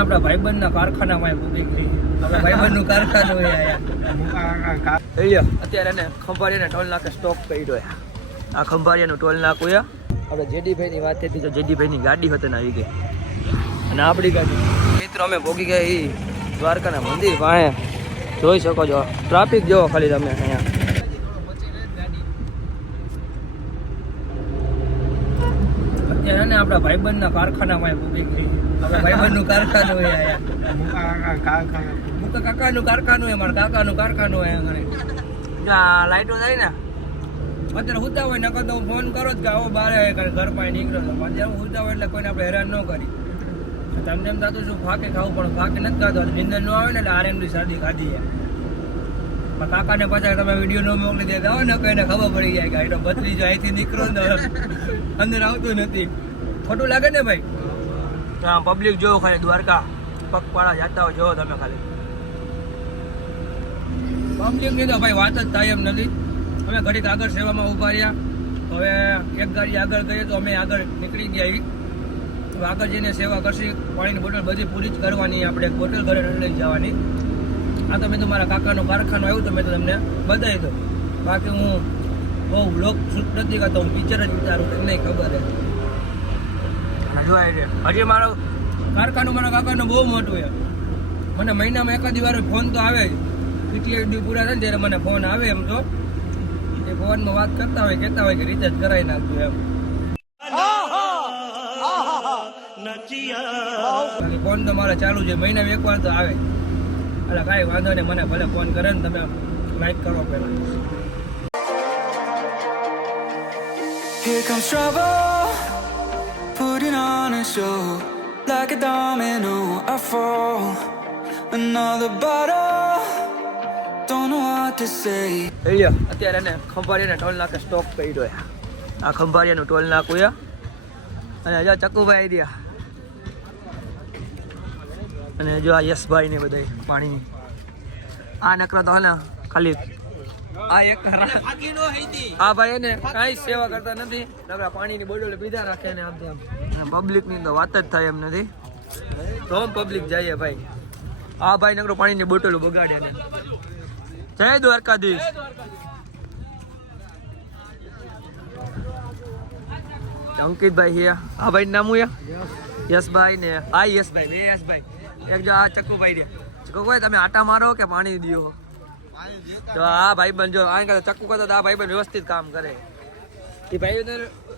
આપણા ભાઈબંધના કારખાનામાં ભૂગી ગઈ. આપણા ભાઈબંધનું કારખાનું અત્યારે એને ખંભાળિયાના ટોલ નાકે સ્ટોપ કર્યો. આ ખંભાળિયાનું ટોલ નાકું આપણે જેડીભાઈની વાત હતી તો જેડીભાઈની ગાડી હતી ને આવી ગઈ અને આપણી ગાડી. મિત્રો અમે ભોગી ગયા એ દ્વારકાના મંદિર પાસે જોઈ શકો છો. ટ્રાફિક જોવો ખાલી તમે અહીંયા. અત્યારે ને આપણા ભાઈબંધના કારખાનામાં ભૂગી ગઈ. આપણા ભાઈબંધનું કારખાનું કાકાનું કારખાનું મારા કાકાનું કારખાનું ત્યાં લાઈટો થાય ને અત્યારે હુતા હોય નકર તો હું ફોન કરો જ કે આવો બારે ઘર પાસે નીકળો તો અત્યારે હું હુતા હોય એટલે કોઈને આપણે હેરાન ન કરી. તમને એમ થતું શું ફાકે ખાવું પણ ફાકે નથી ખાતો. નિંદર ન આવે ને એટલે આરએમની શાદી ખાધી છે. કાકાને પાછા તમે વિડીયો ન મોકલી દેતા હોય ને કોઈને ખબર પડી જાય કે એનો બત્રીજો અહીંથી નીકળો ને અંદર આવતું નથી. ખોટું લાગે ને ભાઈ. હા પબ્લિક જોવો ખાલી દ્વારકા પગપાળા જતા હોય જોવો તમે ખાલી. પબ્લિકની તો ભાઈ વાત જ થાય એમ નથી. અમે ઘડીક આગળ સેવામાં ઊભા રહ્યા. હવે એક ગાડી આગળ ગઈએ તો અમે આગળ નીકળી ગયા. હવે આગળ જઈને સેવા કરશી. પાણીની બોટલ બધી પૂરી જ કરવાની. આપણે બોટલ ઘરે લઈ જવાની. આ તો મેં તો મારા કાકાનું કારખાનું આવ્યું તો મેં તો તમને બતાવી દઉં. બાકી હું બહુ બ્લોગ શૂટ નથી કરતો. હું પિક્ચર જ વિચારું તમને ખબર છે. હજી મારો કારખાનું મારા કાકાનું બહુ મોટું છે. મને મહિનામાં એકાદી વાર ફોન તો આવે જ. પીટીઆઈ પૂરા થાય ને ત્યારે મને ફોન આવે. એમ તો એ ફોનમાં વાત કરતા હોય કહેતા હોય કે રિચાર્જ કરાવી નાખજો એમ. ફોન તો મારે ચાલુ છે. મહિનામાં એક વાર તો આવે. એટલે કાંઈ વાંધો નહીં. મને ભલે ફોન કરે ને તમે લાઈક કરો પહેલા. Here comes trouble, putting on a show like a domino. I fall, another bottle, don't know what to say. અત્યારે એને ખંભાળિયાના ટોલ નાકે સ્ટોપ કર્યો. આ ખંભાળિયાનું ટોલ નાકું અને હજા ચકુભાઈ આવી રહ્યા. અને જો આ યશભાઈ ને બધા પાણીની આ નકરા તો ને ખાલી આ એક આ ભાઈ એને કાંઈ સેવા કરતા નથી. નકરા પાણીની બોટલ પીધા રાખે ને આમ તેમ. પબ્લિકની તો વાત જ થાય એમ નથી. તો પબ્લિક જાય ભાઈ. આ ભાઈ નકરો પાણીની બોટલો બગાડે ને. જય દ્વારકાધીશ. અંકિતભાઈ હે. આ ભાઈ નામ હું યશભાઈ ને આ યશભાઈ બે યશભાઈ. એક જો આ ચક્કુભાઈ રે. ચક્કુભાઈ તમે આટા મારો કે પાણી દો? તો આ ભાઈ બન જો આ કરતા ચક્કુ કરતા આ ભાઈ બન વ્યવસ્થિત કામ કરે. એ ભાઈ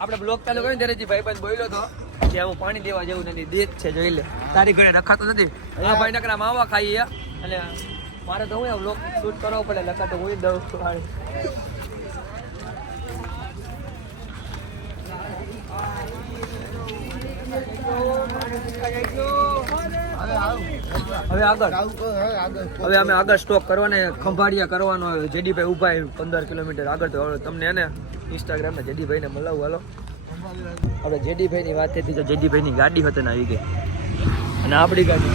આપણે બ્લોક ચાલુ કર્યું ત્યારે જે ભાઈ બન બોલ્યો હતો કે હું પાણી દેવા જેવું નથી. દેત છે જોઈ લે. તારી ઘરે રખાતો નથી. આ ભાઈ નકરા માવા ખાઈએ અને મારે તો હું બ્લોક શૂટ કરવો પડે. લખા તો હું દઉં છું. હવે અમે આગળ સ્ટોપ કરવાને ખંભાળિયા કરવાનો. જેડીભાઈ ઉભા 15 કિલોમીટર આગળ. તો તમને એને ઇન્સ્ટાગ્રામમાં જેડીભાઈને મળાવું. હાલો આપણે જેડીભાઈની વાત હતી તો જેડીભાઈની ગાડી હતી ને આવી ગઈ અને આપણી ગાડી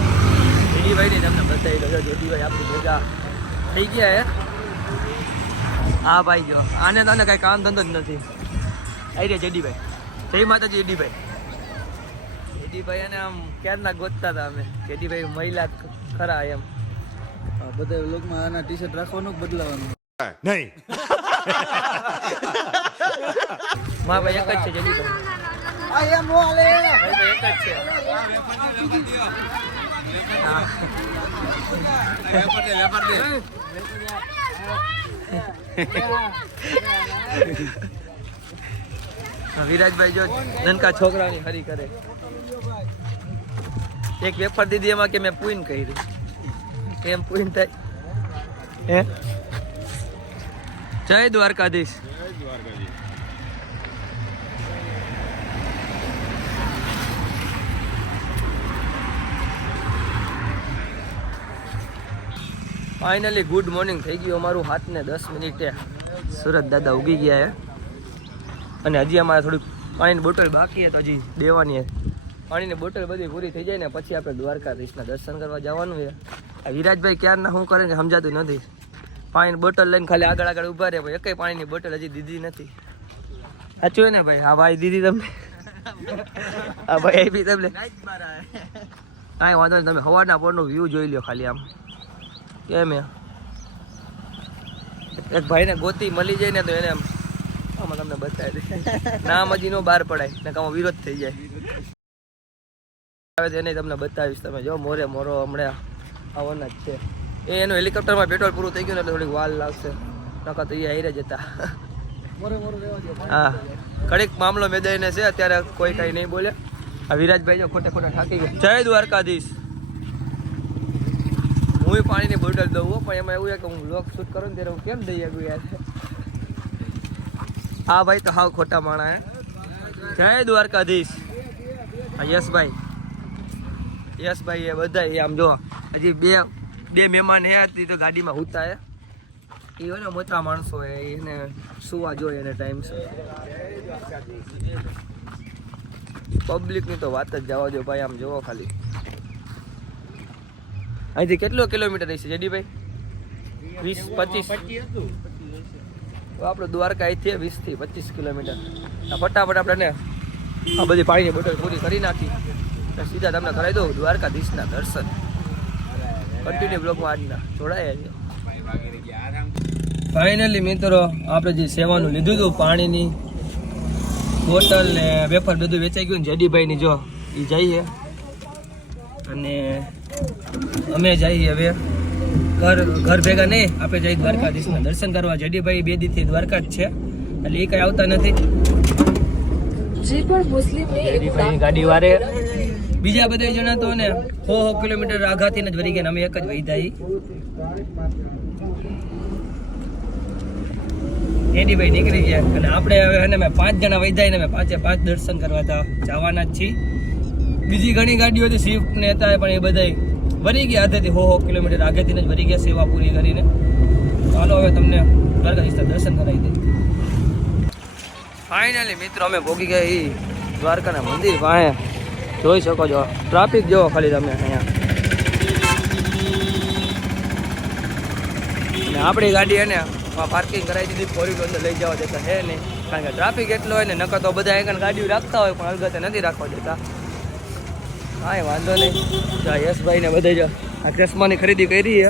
જેડીભાઈની તમને બતાવી દો. જેડીભાઈ આપણી ભેગા થઈ ગયા હે. હા ભાઈ જો આને તો કાંઈ કામ ધંધો જ નથી. આવી રહ્યા જેડીભાઈ. જય માતાજી જેડીભાઈ. જેડીભાઈ અને આમ ક્યારના ગોતતા હતા અમે. જેડીભાઈ મહિલા ખરા એમ. બધા લોકમાં આના ટી શર્ટ રાખવાનું બદલાવાનું નહીં. માં ભાઈ એક જ છે જેડીભાઈ. એક જ છે. વિરાજભાઈ જો નનકા છોકરાની હરી કરે. એક વેફર દીધી એમાં કે મેં પૂન કરી. એમ પૂન થાય હે. જય દ્વારકાધીશ. ફાઇનલી ગુડ મોર્નિંગ થઈ ગયું અમારું. 7:10 મિનિટે સુરત દાદા ઉગી ગયા હે. અને હજી અમારે થોડીક પાણીની બોટલ બાકી છે તો હજી દેવાની છે. પાણીની બોટલ બધી પૂરી થઈ જાય ને પછી આપણે દ્વારકાધીશના દર્શન કરવા જવાનું છે. આ વિરાજભાઈ ક્યારના શું કરે ને સમજાતું નથી. પાણીની બોટલ લઈને ખાલી આગળ આગળ ઊભા રહે. ભાઈ એકઈ પાણીની બોટલ હજી દીધી નથી. સાચું હોય ને ભાઈ? હા ભાઈ દીધી તમને. હા ભાઈ આપી તમને. કાંઈ વાંધો નહીં, તમે સવારના પોરનો વ્યૂ જોઈ લો ખાલી આમ કેમ એક ભાઈને ગોતી મળી જાય ને તો એને આમ આમાં તમને બતાવી દે નામ હજી નો બહાર પડાય ને કામ વિરોધ થઈ જાય આવે એને તમને બતાવીશ. તમે જો મોરે મોરો હમણાં આવવાના જ છે. એ એનું હેલિકોપ્ટરમાં પેટ્રોલ પૂરું થઈ ગયું ને એટલે થોડીક વાર લાગશે, નકર તો એ હારે જતા. હા કડીક મામલો મેદાઈને છે અત્યારે, કોઈ કાંઈ નહીં બોલે. આ વિરાજભાઈ જો ખોટે ખોટા થાકી ગયા. જય દ્વારકાધીશ. હું પાણીની બોટલ દઉં પણ એમાં એવું છે કે હું વ્લોગ શૂટ કરું ને ત્યારે હું કેમ દઈ આવ્યું યાર. હા ભાઈ તો હાવ ખોટા માણા હે. જય દ્વારકાધીશ. હા યશભાઈ એ બધા આમ જો હજી બે મહેમાન હે હતી તો ગાડીમાં હુતા હે. એ હોય ને મોટા માણસો હે, એને સુવા જોઈએ એને ટાઈમ છે. પબ્લિકની તો વાત જ જવા દો ભાઈ. આમ જોવો ખાલી અહીંથી કેટલો કિલોમીટર રહેશે જેડીભાઈ? 20-25. તો આપણું દ્વારકા અહીંથી 20 થી 25 કિલોમીટર. ફટાફટ આપણે આ બધી પાણીની બોટલ પૂરી કરી નાખી સીધા તમને કરાવી દઉં દ્વારકાધીશના દર્શન. કન્ટિન્યુ બ્લોગમાં આજના જોડાયા. ફાઇનલી મિત્રો આપણે જે સેવાનું લીધું હતું પાણીની બોટલ ને વેફર બધું વેચાઈ ગયું ને જેડીભાઈની જો એ જઈએ અને અમે જઈએ હવે ઘર ભેગા નહીં, આપણે જઈએ દ્વારકાધીશના દર્શન કરવા. જેડીભાઈ 2 દીથી દ્વારકા જ છે એટલે એ કઈ આવતા નથી. જેડીભાઈની ગાડી વારે બીજા બધા જણા તો ને 100 કિલોમીટર આઘાથી જ વરી ગયા, અમે એક જ વૈધા. જેડીભાઈ નીકળી ગયા અને આપણે હવે અને મેં 5 જણા વૈધા ને અમે 5 દર્શન કરવા જવાના જ છીએ. બીજી ઘણી ગાડીઓ હતી સ્વિફ્ટ ને હતા પણ એ બધા વરી ગયા આધેથી 100 કિલોમીટર આગેથી જ વરી ગયા સેવા પૂરી કરીને. ચાલો હવે તમને દ્વારકાધીશના દર્શન કરાવી દઈએ. ફાઇનલી મિત્રો અમે પહોંચી ગયા એ દ્વારકાના મંદિર પાસે. જોઈ શકો છો ટ્રાફિક જોવો ખાલી તમે અહીંયા. અને આપણી ગાડી એને પાર્કિંગ કરાવી દીધી, 4 વ્હીલર અંદર લઈ જવા દેતા હે નહીં, કારણ કે ટ્રાફિક એટલો હોય ને. નકર તો બધા એક ગાડીઓ રાખતા હોય પણ અલગતે નથી રાખવા દેતા. કાંઈ વાંધો નહીં. યશભાઈ ને બધા આ ચશ્માની ખરીદી કરી છે.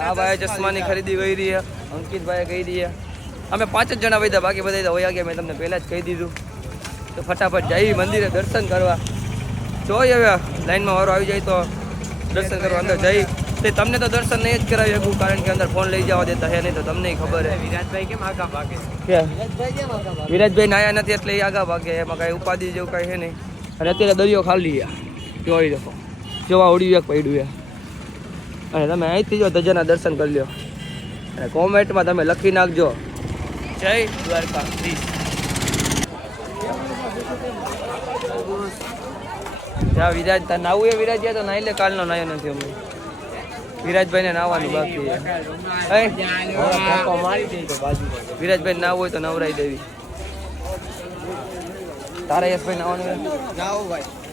હા ભાઈ ચશ્માની ખરીદી કરી છે, અંકિતભાઈએ કરી છે. અમે 5 જ જણા વૈધા, બાકી બધા વયા ગયા. મેં તમને પહેલાં જ કહી દીધું. તો ફટાફટ જઈ મંદિરે દર્શન કરવા. જોઈએ હવે લાઈનમાં વારો આવી જાય તો દર્શન કરવા અંદર જઈ. તમને તો દર્શન નહીં જ કરાવી શકું કારણ કે અંદર ફોન લઈ જવા દેતા હે નહીં, તો તમને ખબર હે. વિરાજભાઈ કેમ આગા ભાગે? વિરાજભાઈ નાયા નથી એટલે એ આગા ભાગે, એમાં કાંઈ ઉપાધિ જેવું કાંઈ છે નહીં. અને અત્યારે દરિયો ખાલી જોઈ દો, જોવા ઉડી એક પડ્યું. અને તમે અહીંથી જો ધજાના દર્શન કરી લો અને કોમેન્ટમાં તમે લખી નાખજો જય દ્વારકાધીશ. જ્યાં વિરાજ નાવું એ વિરાજ તો નાઈ લે, કાલનો નાયો નથી અમે. વિરાજભાઈ ને નાવાનું બાકી છે. વિરાજભાઈ નાવું હોય તો નવરાઈ દેવી. તારા યશભાઈ નાવાનું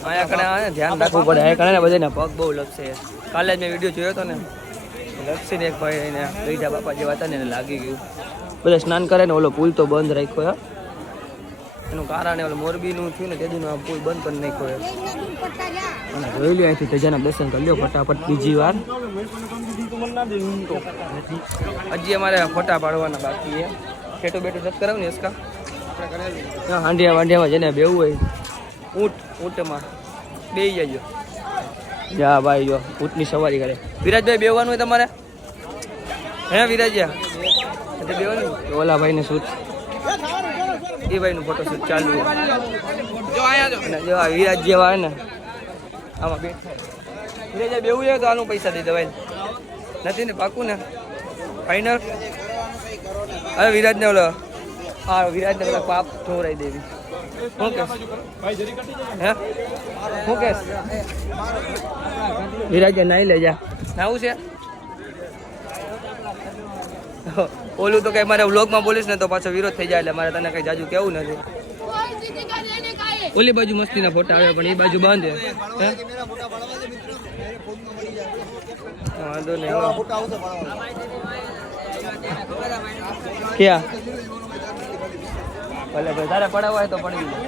અહીંયા કણે ધ્યાન રાખવું પડે. અહીંયા કણે બધાને પગ બહુ લગશે. કાલે જ મેં વિડીયો જોયો હતો ને, લગશે ને એક ભાઈ એને ગઈઢા બાપા જેવા હતા ને એને લાગી ગયું. બધા સ્નાન કરે ને ઓલો પુલ તો બંધ રાખ્યો. એનું કારણ ઓલો મોરબીનું થયું ને તેદીનું આ પુલ બંધ કરી નાખ્યો. અને જોઈ લો અહીંથી તેજાના દર્શન કરી લો ફટાફટ બીજી વાર. હજી અમારે ફોટા પાડવાના બાકી છે. ફેટો બેટો જત કરાવ ને એસકા હાંડિયા વાંડિયામાં જેને બેવું હોય ઊંટમાં બેસી જાય. જા ભાઈ જો ઊંટની સવારી કરે. વિરાજભાઈ બેવાનું હોય તમારે? હે વિરાજ્યા બેવાનું? ઓલા ભાઈને શૂટ એ ભાઈનું ફોટોશૂટ ચાલુ છે. જો અહીંયા જો વિરાજ જેવા ને આમાં બે વિરાજ બેવું છે તો આનું પૈસા દઈ દેવાય. નથી ને પાકું ને ફાઇનલ? હવે વિરાજને ઓલો હા વિરાજને બધા પાપ ઢોરાઈ દેવી. શું કે હે શું કે વિરાજે નાઈ લેજા નાવું છે? ઓલું તો કઈ મારે વ્લોગમાં બોલીશ ને તો પાછો વિરોધ થઈ જાય એટલે મારે તને કઈ જાજુ કેવું નથી. ઓલી બાજુ મસ્તીના ફોટા આવ્યા પણ એ બાજુ બાંધે. વાંધો નહીં. ક્યાં ભલે ભાઈ તારે પડાવવા હોય તો પડી જાય.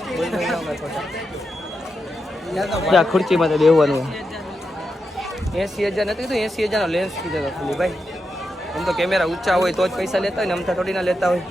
આ ખુરચીમાં તો બેહવાનું 80,000 નથી કીધું 80,000 નો લેન્સ કીધો ખાલી ભાઈ. એમ તો કેમેરા ઊંચા હોય તો જ પૈસા લેતા હોય ને, આમ તો થોડી ના લેતા હોય.